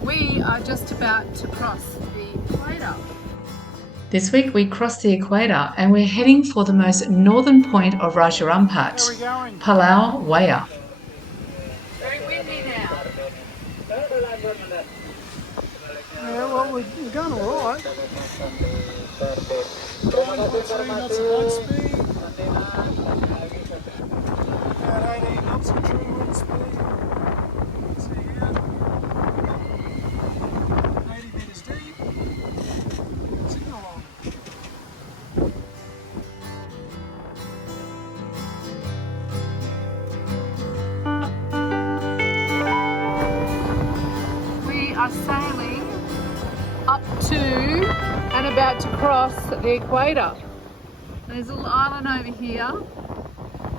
We are just about to cross the equator. This week we crossed the equator and we're heading for the most northern point of Raja Ampat, Pulau Wayag. Very windy now. Yeah, well, we're going all right. 9.3 knots of light speed. About 18 knots of true wind speed. See here. 80 metres deep. Signal on. We are sailing up to and about to cross the equator. There's a little island over here.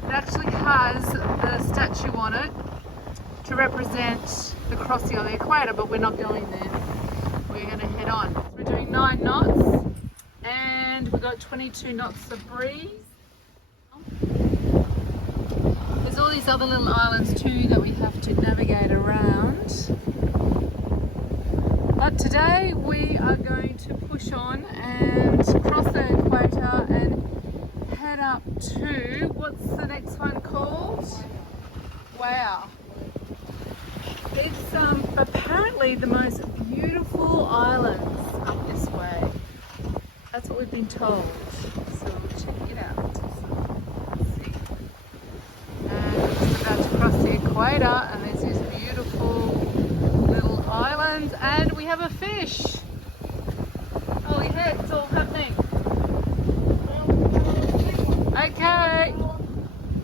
It actually has the statue on it to represent the crossing of the equator, but we're not going there. We're going to head on. We're doing 9 knots and we've got 22 knots of breeze. There's all these other little islands too that we have to navigate around. But today we are going to push on and cross the equator and head up to, what's the next one called? Wow. It's apparently the most beautiful islands up this way. That's what we've been told. So we'll check it out. So, let's see. And we're just about to cross the equator and there's this beautiful little island and we have a fish. Holy heck, it's all happening. Okay.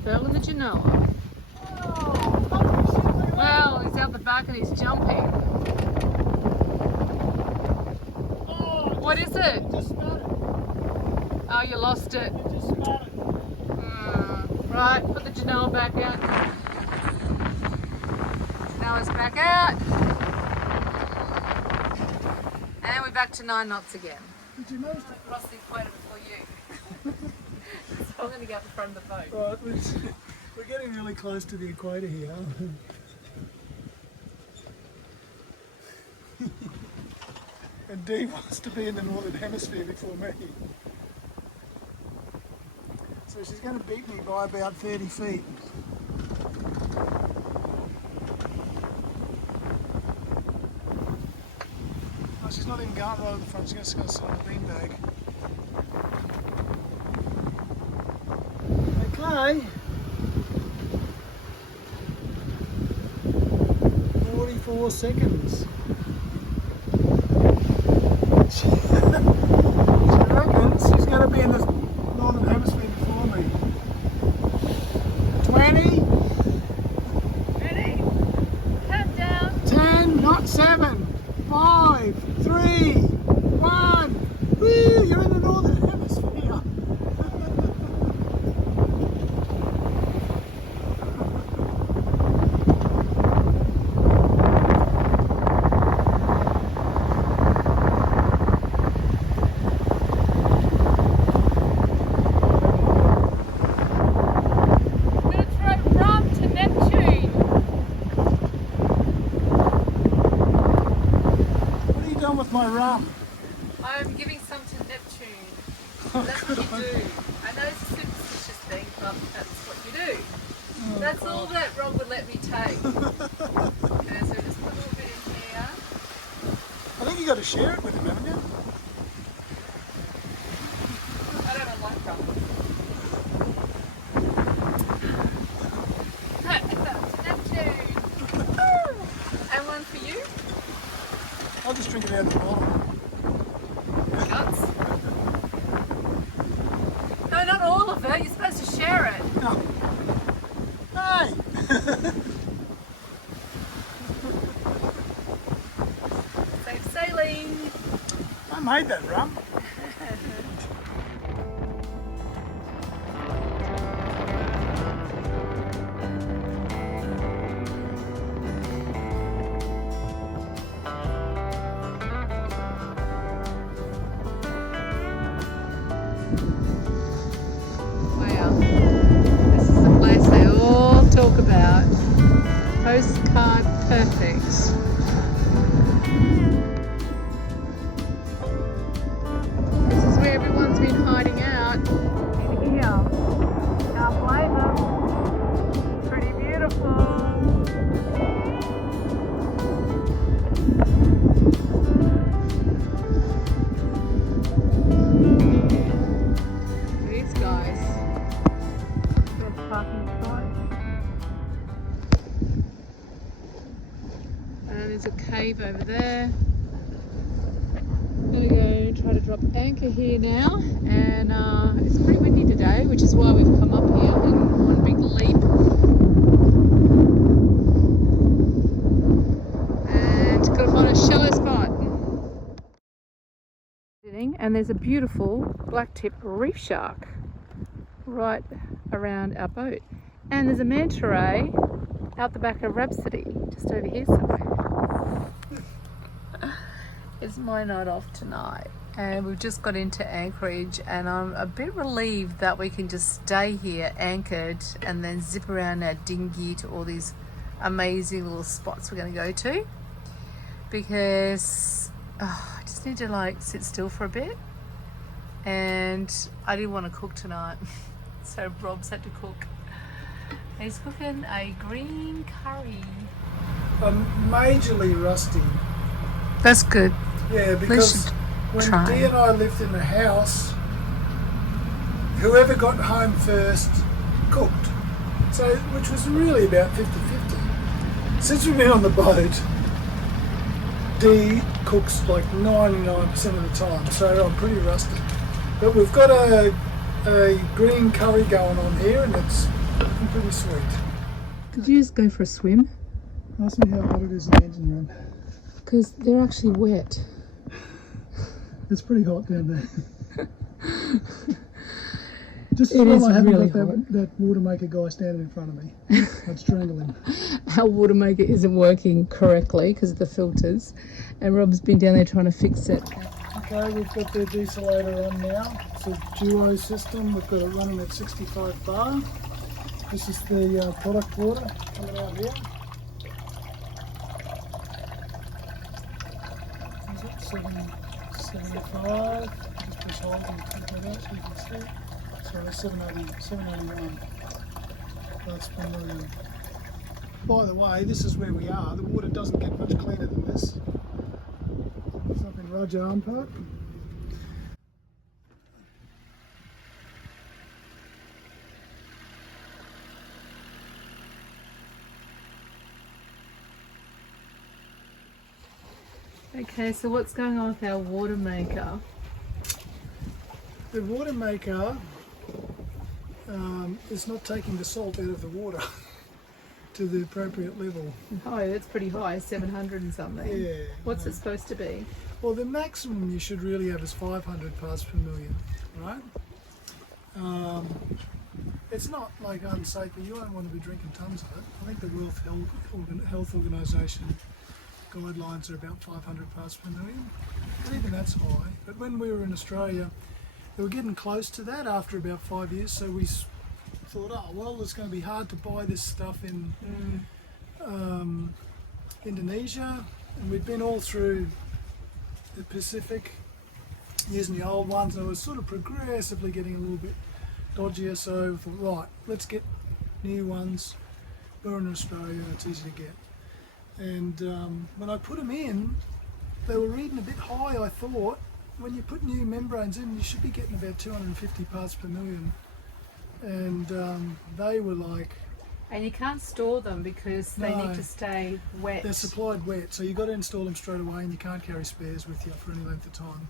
Fell in the Genoa. Well, he's out the back and he's jumping. What is it? Oh, you lost it. Right, put the Genoa back out. Genoa's back out. And we're back to 9 knots again. Did you manage to Cross the equator before you. So I'm going to go up the front of the boat. Right, we're getting really close to the equator here. And Dee wants to be in the northern hemisphere before me. So she's going to beat me by about 30 feet. Oh, she's not even going right at the front, she's going to sit on the beanbag. Okay. 44 seconds. She reckons she's going to be in the northern hemisphere before me. 20. Ready? Countdown. 10, not 7. 5, 3, 1. Woo, you're in the northern hemisphere. We're going to throw rum to Neptune. What have you done with my rum? I'm giving some to Neptune. That's what you do. I know it's a superstitious thing, but that's what you do. That's all that Rob would let me take. Okay, so just put a little bit in here. I think you got to share it with him, haven't you? I don't like rum. Neptune! And one for you. I'll just drink it out of the bottle. Guts. No, not all of it. You're supposed to share it. No. Hey! Safe sailing. I made that rum. Wow. This is the place they all talk about. Postcard perfect. cave over there. I'm gonna go try to drop anchor here now, and it's pretty windy today, which is why we've come up here in one big leap. And gotta find a shallow spot. And there's a beautiful black-tip reef shark right around our boat, and there's a manta ray out the back of Rhapsody just over here somewhere. It's my night off tonight, and we've just got into Anchorage, and I'm a bit relieved that we can just stay here anchored and then zip around our dinghy to all these amazing little spots we're going to go to, because I just need to like sit still for a bit, and I didn't want to cook tonight. So Rob's had to cook. He's cooking a green curry. I'm majorly rusty. That's good. Yeah, because when Dee and I lived in the house, whoever got home first cooked. So, which was really about 50-50. Since we've been on the boat, Dee cooks like 99% of the time, so I'm pretty rusty. But we've got a green curry going on here, and it's looking pretty sweet. Could you just go for a swim? Ask me how hot it is in the engine room. Because they're actually wet. It's pretty hot down there. Just as It well is I haven't really got hot. that WaterMaker guy standing in front of me. I'd strangle him. Our WaterMaker isn't working correctly because of the filters, and Rob's been down there trying to fix it. Okay, we've got the desalator on now. It's a duo system. We've got it running at 65 bar. This is the product water coming out here. Is it 775? Just press hold and take that out so you can see. Sorry, 781. That's per million. By the way, this is where we are. The water doesn't get much cleaner than this. It's up in Raja Ampat. Okay, so what's going on with our WaterMaker? The WaterMaker is not taking the salt out of the water to the appropriate level. Oh, that's pretty high, 700 and something. Yeah. What's it supposed to be? Well, the maximum you should really have is 500 parts per million, right? It's not like unsafe, but you don't want to be drinking tons of it. I think the World Health Organization guidelines are about 500 parts per million, and even that's high. But when we were in Australia, they were getting close to that after about 5 years, so we thought, oh well, it's going to be hard to buy this stuff in Indonesia, and we'd been all through the Pacific using the old ones, and it was sort of progressively getting a little bit dodgier, so we thought, right, let's get new ones. We're in Australia, it's easy to get. And when I put them in, they were reading a bit high, I thought. When you put new membranes in, you should be getting about 250 parts per million. And they were like... And you can't store them because they need to stay wet. They're supplied wet, so you've got to install them straight away, and you can't carry spares with you for any length of time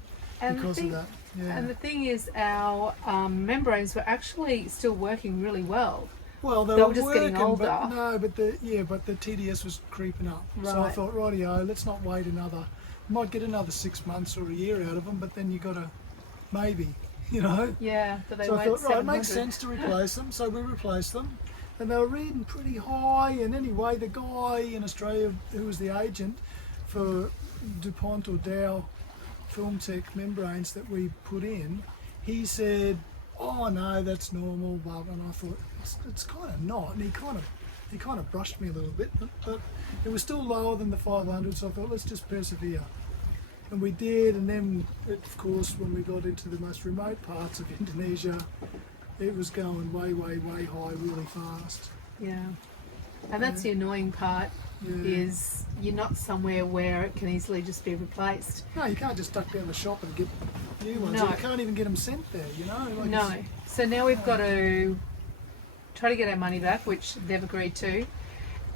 because of that. Yeah. And the thing is, our membranes were actually still working really well. Well, they were were just working, getting older. but the TDS was creeping up. Right. So I thought, rightio, let's not wait another. You might get another 6 months or a year out of them, but then you got to maybe, you know. Yeah, but they So I weren't thought, right, it 700. makes sense to replace them. So we replaced them, and they were reading pretty high. And anyway, the guy in Australia who was the agent for DuPont or Dow Film Tech membranes that we put in, he said, oh no, that's normal, blah, blah. And I thought, it's kind of not. And he kind of brushed me a little bit, but it was still lower than the 500, so I thought, let's just persevere. And we did, and then, of course, when we got into the most remote parts of Indonesia, it was going way, way, way high really fast. Yeah. And that's the annoying part, is you're not somewhere where it can easily just be replaced. No, you can't just duck down the shop and get new ones. No. You can't even get them sent there, you know? Like No. So now we've got to try to get our money back, which they've agreed to,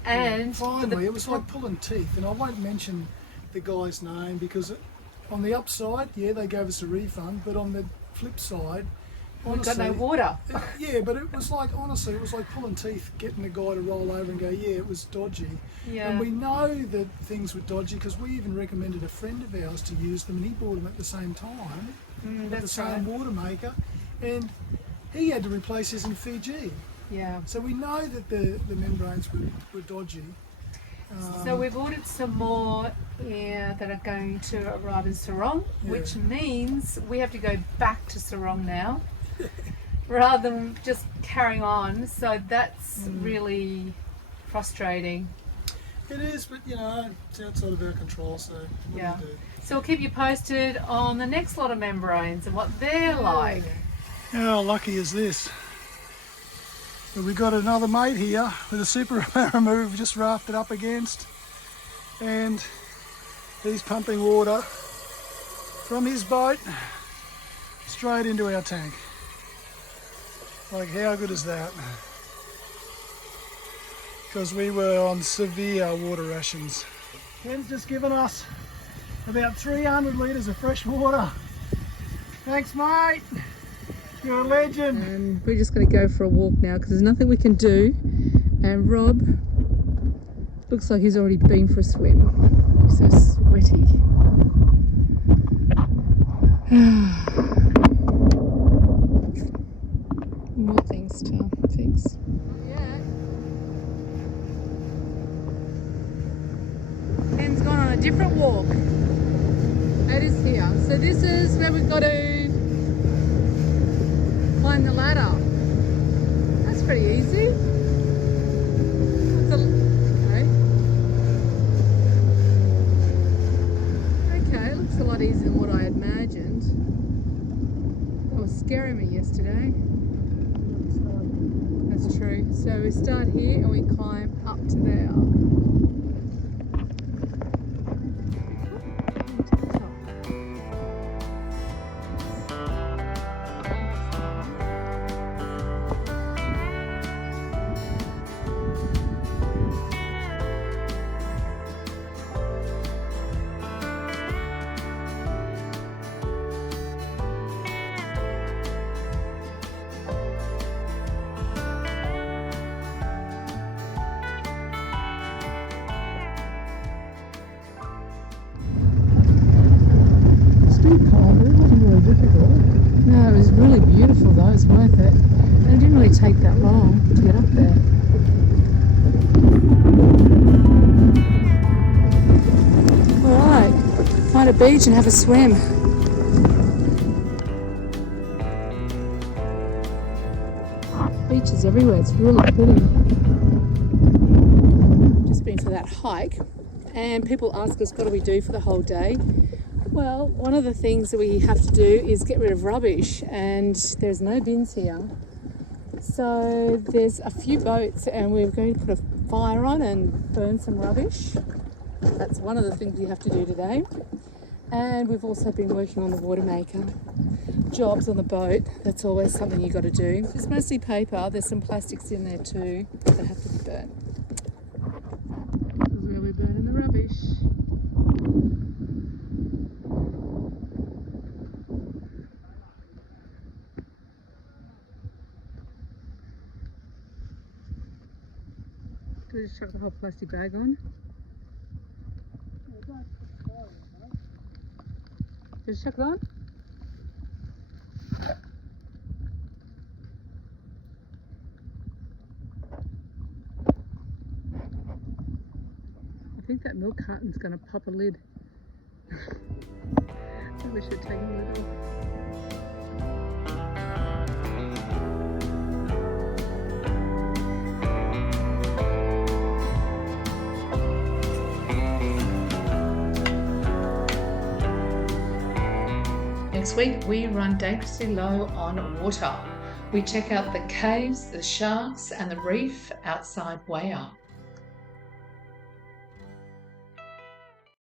And finally, it was like pulling teeth, and I won't mention the guy's name because on the upside, yeah, they gave us a refund, but on the flip side, we honestly, got no water. Yeah, but it was like, honestly, it was like pulling teeth, getting the guy to roll over and go, yeah, it was dodgy. Yeah. And we know that things were dodgy because we even recommended a friend of ours to use them, and he bought them at the same time, with the that's same WaterMaker, and he had to replace his in Fiji. Yeah. So we know that the membranes were dodgy. So we've ordered some more that are going to arrive in Sarong, which means we have to go back to Sarong now rather than just carrying on. So that's really frustrating. It is, but you know, it's outside of our control, so what do we do? So we'll keep you posted on the next lot of membranes and what they're like. How lucky is this? But we got another mate here with a super Maramoo we've just rafted up against, and he's pumping water from his boat straight into our tank. Like, how good is that? Because we were on severe water rations. Ken's just given us about 300 litres of fresh water. Thanks, mate. You're a legend. And we're just going to go for a walk now because there's nothing we can do. And Rob looks like he's already been for a swim. He's so sweaty. More things to fix. Ken's gone on a different walk. It is here. So this is where we've got to climb the ladder. That's pretty easy. Okay, it looks a lot easier than what I imagined. That was scaring me yesterday. That's true. So we start here and we climb up to there. No, it was really beautiful though, it was worth it. And it didn't really take that long to get up there. Alright, find a beach and have a swim. Beaches everywhere, it's really pretty. Just been for that hike and people ask us what do we do for the whole day. Well, one of the things that we have to do is get rid of rubbish, and there's no bins here. So there's a few boats and we're going to put a fire on and burn some rubbish. That's one of the things we have to do today. And we've also been working on the WaterMaker jobs on the boat. That's always something you got to do. It's mostly paper. There's some plastics in there too that have to be burnt. This is where we're burning the rubbish. Do we just chuck the whole plastic bag on? Just chuck it on? I think that milk carton's going to pop a lid. Maybe we should take the lid off. Next week, we run dangerously low on water. We check out the caves, the sharks, and the reef outside Wayag.